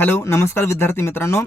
Hello नमस्कार विद्यार्थी मित्रांनो.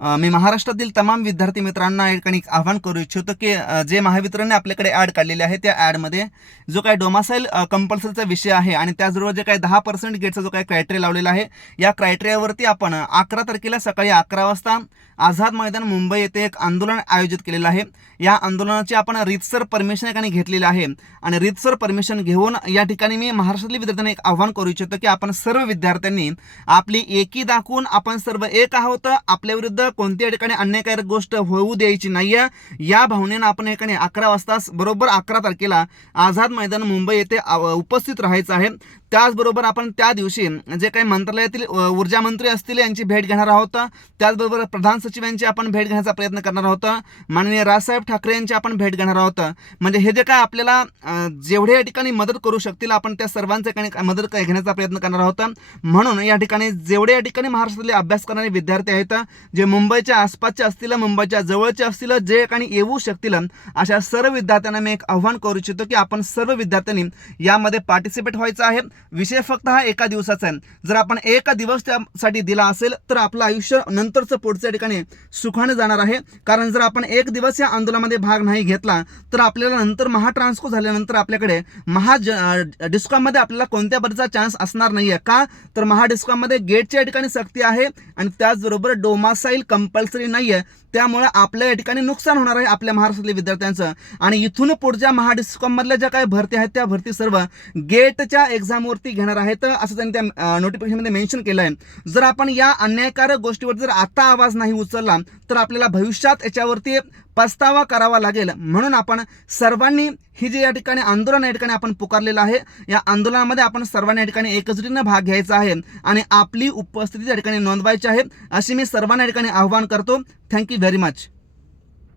मी महाराष्ट्रातील तमाम विद्यार्थी मित्रांना या ठिकाणी एक आव्हान करू इच्छितो की जे महावितरणने आपल्याकडे ॲड काढलेले आहे त्या ॲडमध्ये जो काही डोमासाईल कंपल्सरीचा विषय आहे आणि त्याचबरोबर जे काही दहा पर्सेंट गेटचा जो काही क्रायटेरिया लावलेला आहे या क्रायटेरियावरती आपण अकरा तारखेला सकाळी अकरा वाजता आझाद मैदान मुंबई येथे एक आंदोलन आयोजित केलेलं आहे. या आंदोलनाची आपण रीतसर परमिशन या ठिकाणी घेतलेलं आहे. आणि रीतसर परमिशन घेऊन या ठिकाणी मी महाराष्ट्रातील विद्यार्थ्यांना एक आव्हान करू इच्छितो की आपण सर्व विद्यार्थ्यांनी आपली एकी दाखवून आपण सर्व एक आहोत. आपल्या विरुद्ध कोणत्याही ठिकाणी अन्यायकारक गोष्ट होऊ द्यायची नाहीये. या भावनेनं आपण या ठिकाणी अकरा वाजता बरोबर अकरा तारखेला आझाद मैदान मुंबई येथे उपस्थित राहायचं आहे. त्याचबरोबर आपण त्या दिवशी जे काही मंत्रालयातील ऊर्जा मंत्री असतील यांची भेट घेणार आहोत. त्याचबरोबर प्रधान सचिव यांची आपण भेट घेण्याचा प्रयत्न करणार आहोत. माननीय राजसाहेब ठाकरे यांची आपण भेट घेणार आहोत. म्हणजे हे जे काय आपल्याला जेवढे या ठिकाणी मदत करू शकतील आपण त्या सर्वांच्या काही मदत काय घेण्याचा प्रयत्न करणार आहोत. म्हणून या ठिकाणी जेवढे या ठिकाणी महाराष्ट्रातले अभ्यास करणारे विद्यार्थी आहेत जे मुंबईच्या आसपासचे असतील मुंबईच्या जवळचे असतील जे ठिकाणी येऊ शकतील अशा सर्व विद्यार्थ्यांना मी एक आव्हान करू इच्छितो की आपण सर्व विद्यार्थ्यांनी यामध्ये पार्टिसिपेट व्हायचं आहे. विषय फक्त हा एका दिवसाचा आहे. जर आपण एक दिवस त्यासाठी दिला असेल तर आपलं आयुष्य नंतरचं पुढच्या ठिकाणी सुखाने जाणार आहे. कारण जर आपण एक दिवस या आंदोलनामध्ये भाग नाही घेतला तर आपल्याला नंतर महा ट्रान्सको झाल्यानंतर आपल्याकडे महा डिस्कॉममध्ये आपल्याला कोणत्या बरेचा चान्स असणार नाही आहे का? तर महाडिस्कॉममध्ये गेटच्या ठिकाणी सक्ती आहे आणि त्याचबरोबर डोमासाईल कंपल्सरी नाही आहे त्यामुळे आपल्या या ठिकाणी नुकसान होणार आहे आपल्या महाराष्ट्रातल्या विद्यार्थ्यांचं. आणि इथून पुढच्या महाडिस्कॉममधल्या ज्या काही भरती आहेत त्या भरती सर्व गेटच्या एक्झामवरती घेणार आहेत असं त्यांनी त्या नोटिफिकेशनमध्ये मेन्शन केलं आहे जर आपण या अन्यायकारक गोष्टीवर जर आता आवाज नाही उचलला तर आपल्याला भविष्यात याच्यावरती पस्तावा करावा लागेल. म्हणून आपण सर्वांनी ही जे या ठिकाणी आंदोलन या ठिकाणी आपण पुकारलेलं आहे या आंदोलनामध्ये आपण सर्वांनी या ठिकाणी एकजुटीनं भाग घ्यायचा आहे आणि आपली उपस्थिती या ठिकाणी नोंदवायची आहे अशी मी सर्वांना या ठिकाणी आव्हान करतो. Thank you you very much.